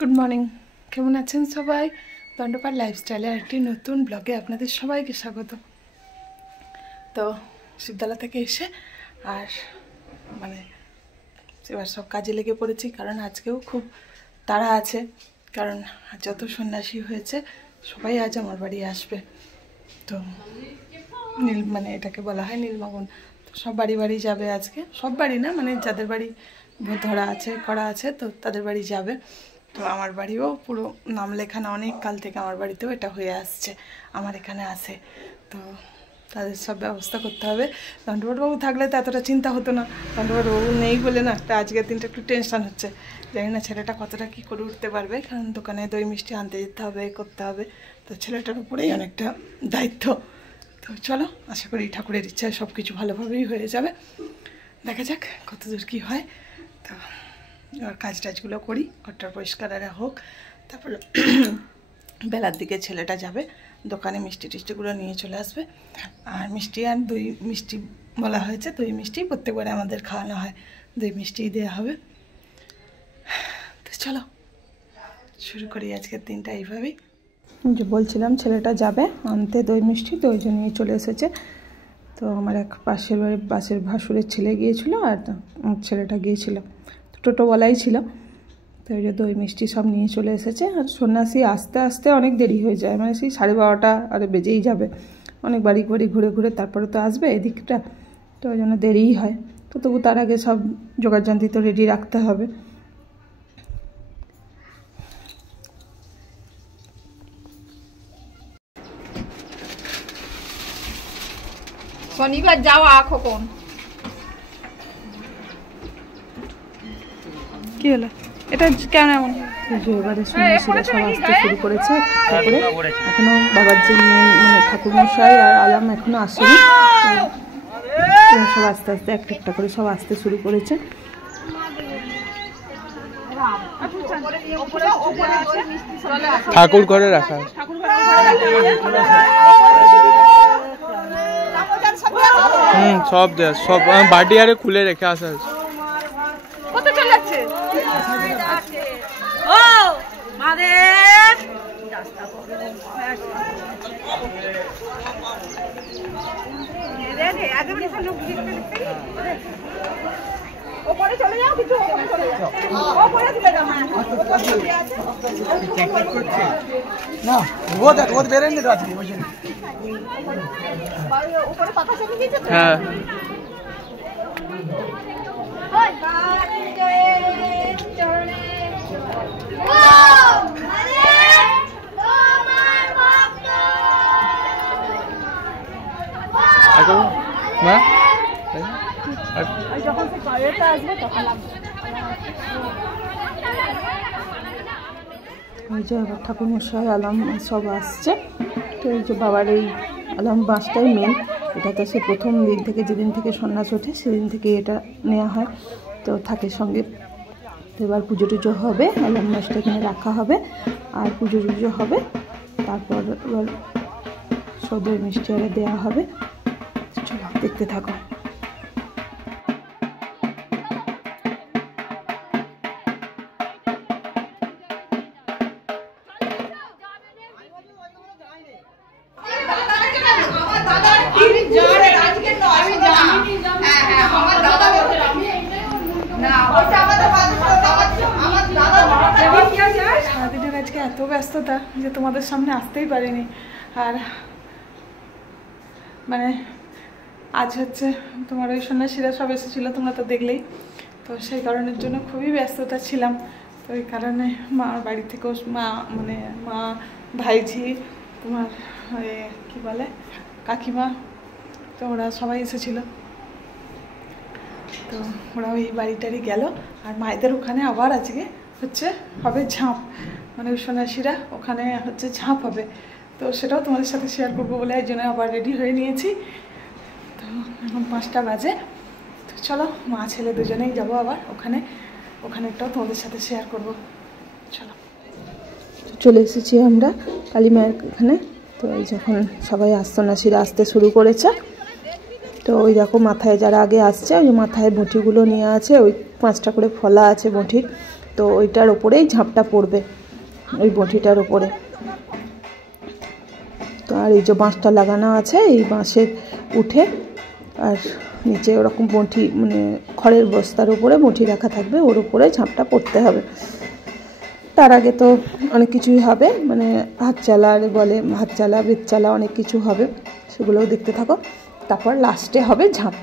Good morning, কেমন আছেন সবাই? দণ্ডপাট লাইফস্টাইলে একটি নতুন ব্লগে আপনাদের সবাইকে স্বাগত। তো শিবতলা থেকে এসে আর এবার সব কাজে লেগে পড়েছি, কারণ আজকেও খুব তাড়া আছে, কারণ যত সন্ন্যাসী হয়েছে সবাই আজ আমার বাড়ি আসবে। তো এটাকে বলা হয় নীলমগন। তো সব বাড়ি বাড়ি যাবে আজকে, সব বাড়ি না, যাদের বাড়ি ধরা আছে করা আছে তো তাদের বাড়ি যাবে। তো আমার বাড়িও পুরো নাম লেখানো, অনেক কাল থেকে আমার বাড়িতেও এটা হয়ে আসছে, আমার এখানে আসে। তো তাদের সব ব্যবস্থা করতে হবে। দণ্ডপাটবাবু থাকলে তো এতটা চিন্তা হতো না, দণ্ডপাটবাবু নেই বলে না আজকের দিনটা একটু টেনশান হচ্ছে। জানি না ছেলেটা কতটা কী করে উঠতে পারবে, কারণ দোকানে দই মিষ্টি আনতে যেতে হবে, করতে হবে। তো ছেলেটার উপরেই অনেকটা দায়িত্ব। তো চলো, আশা করি ঠাকুরের ইচ্ছায় সব কিছু ভালোভাবেই হয়ে যাবে। দেখা যাক কতদূর কী হয়। তো এবার কাজ টাজগুলো করি, ঘরটা পরিষ্কার হোক। তারপর বেলার দিকে ছেলেটা যাবে দোকানে, মিষ্টি টিষ্টিগুলো নিয়ে চলে আসবে। আর মিষ্টি আর দই মিষ্টি বলা হয়েছে, দই মিষ্টি প্রত্যেকবারে আমাদের খাওয়ানো হয়, দই মিষ্টিই দেওয়া হবে। তো চলো শুরু করি আজকের দিনটা এইভাবেই। যে বলছিলাম ছেলেটা যাবে আনতে দই মিষ্টি, তো ওই জন্যই চলে এসেছে। তো আমার এক পাশের ভাসুরের ছেলে গিয়েছিল, আর ছেলেটা গিয়েছিল, টোটোওয়ালাই ছিল। তো ওই যে দই মিষ্টি সব নিয়ে চলে এসেছে। আর সন্ন্যাসী আস্তে আস্তে অনেক দেরি হয়ে যায়, সেই 12:30 আরে বেজেই যাবে। অনেক বাড়ি ঘুরে ঘুরে তারপরে তো আসবে এদিকটা, তো ওই জন্য দেরিই হয়। তো তবু তার আগে সব জোগাড়যন্ত্র তো রেডি রাখতে হবে। শনিবার যাওয়া কখন কি হলো, এটা কেন এমন? এবারে সন্ন্যাসীরা সব আসতে শুরু করেছে তারপরে, এখনো বাবার যে ঠাকুরমশাই আর আলাম এখনো আসেনি। সব আস্তে আস্তে একটা করে সব আসতে শুরু করেছে। ঠাকুর ঘরে রাখা সব সব বাটি আরে খুলে রেখে আসা হয়েছে। হ্যাঁ যখন আসবে তখন ওই যে এবার ঠাকুরমশাই আলাম সব আসছে। তো এই যে বাবার এই আলাম বাঁশটাই মেন, এটা তো সে প্রথম দিন থেকে, যেদিন থেকে সন্ন্যাস ওঠে সেদিন থেকে এটা নেওয়া হয়, তো থাকে সঙ্গে। তো এবার পুজো টুজো হবে, আলাম বাঁশটা এখানে রাখা হবে, আর পুজো টুজো হবে। তারপর এবার সদয় মিষ্টি আরে দেওয়া হবে। চলো দেখতে থাকো। সারাদিনের আজকে এত ব্যস্ততা যে তোমাদের সামনে আসতেই পারিনি। আর আজ হচ্ছে তোমার ওই সন্ন্যাসীরা সব এসেছিলো, তোমরা তো দেখলেই। তো সেই কারণের জন্য খুবই ব্যস্ততা ছিলাম। তো ওই কারণে মার বাড়ি থেকেও মা ভাইঝি, তোমার কী বলে কাকিমা, তো ওরা সবাই এসেছিলো। তো ওরা ওই বাড়িটারই গেল। আর মায়েদের ওখানে আবার আজকে হবে ঝাঁপ, ওই সন্ন্যাসীরা ওখানে ঝাঁপ হবে। তো সেটাও তোমাদের সাথে শেয়ার করবো বলে এই জন্য আবার রেডি হয়ে নিয়েছি। তো এখন 5টা বাজে। তো চলো মা ছেলে দুজনেই যাবো আবার ওখানেটাও তোমাদের সাথে শেয়ার করবো। চলো, চলে এসেছি আমরা কালী মায়ের এখানে। তো এই যখন সবাই সন্ন্যাসীরা আসতে শুরু করেছে, তো ওই দেখো মাথায় যারা আগে আসছে ওই মাথায় বঁটিগুলো নিয়ে আছে, ওই 5টা করে ফলা আছে বঁটির। তো ওইটার ওপরেই ঝাঁপটা পড়বে, ওই বঁটিটার ওপরে। তো আর এই যে বাঁশটা লাগানো আছে, এই বাঁশের উঠে আর নিচে ওরকম বঁটি মানে খড়ের বস্তার উপরে বঁটি রাখা থাকবে, ওর উপরে ঝাঁপটা পড়তে হবে। তার আগে তো অনেক কিছুই হবে, মানে হাত চালা বলে, হাত চালা বেত চালা অনেক কিছু হবে, সেগুলোও দেখতে থাকো। তারপর লাস্টে হবে ঝাঁপ।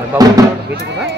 আর বাবু বেঁচে কোথায়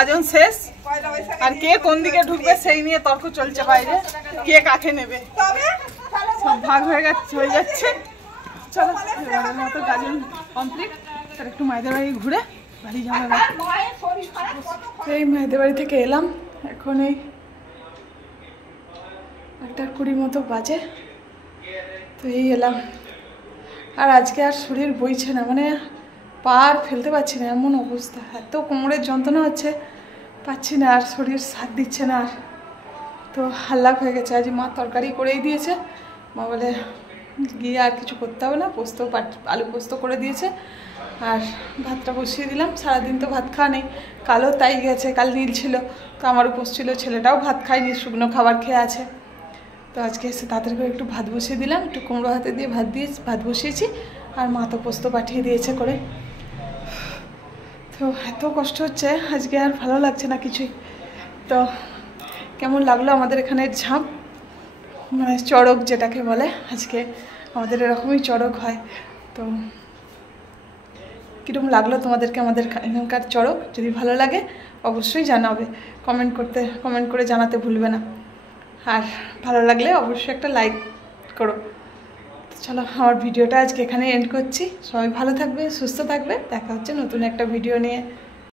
গাজন শেষ আর কে কোন দিকে ঢুকবে সেই নিয়ে তর্ক চলছে বাইরে, কে কাকে নেবে সব ভাগ হয়ে যাচ্ছে। চলো এবারের মতো গাজন কমপ্লিট, আর একটু মায়েদের বাড়ি ঘুরে বাড়ি যাবো। এই মায়েদের বাড়ি থেকে এলাম, এখন এই 1:20 মতো বাজে, তো এই এলাম। আর আজকে আর শরীর বইছে না, মানে পা আর ফেলতে পারছি না, এমন অবস্থা, এত কোমরের যন্ত্রণা হচ্ছে, পাচ্ছি না আর, শরীর সাথ দিচ্ছে না আর। তো হাল্লাক হয়ে গেছে। আজ মা তরকারি করেই দিয়েছে, মা বলে গিয়ে আর কিছু করতে হবে না, পোস্ত আলু পোস্ত করে দিয়েছে। আর ভাতটা বসিয়ে দিলাম। সারাদিন তো ভাত খাওয়া নেই, কালও তাই গেছে, কাল নীল ছিল, তো আমার উপোস ছিল, ছেলেটাও ভাত খায়নি, শুকনো খাবার খেয়ে আছে। তো আজকে এসে তাড়াতাড়ি করে একটু ভাত বসিয়ে দিলাম, একটু কুমড়ো হাতে দিয়ে ভাত বসিয়েছি। আর মা তো পোস্ত পাঠিয়ে দিয়েছে করে। তো এত কষ্ট হচ্ছে আজকে, আর ভালো লাগছে না কিছুই। তো কেমন লাগলো আমাদের এখানের ঝাঁপ, মানে চড়ক যেটাকে বলে, আজকে আমাদের এরকমই চড়ক হয়। তো কীরকম লাগলো তোমাদেরকে আমাদের এখানকার চড়ক? যদি ভালো লাগে অবশ্যই জানাবে, কমেন্ট করে জানাতে ভুলবে না। আর ভালো লাগলে অবশ্যই একটা লাইক করো। তো চলো, আমার ভিডিওটা আজকে এখানে এন্ড করছি। সবাই ভালো থাকবে, সুস্থ থাকবে, দেখা হচ্ছে নতুন একটা ভিডিও নিয়ে।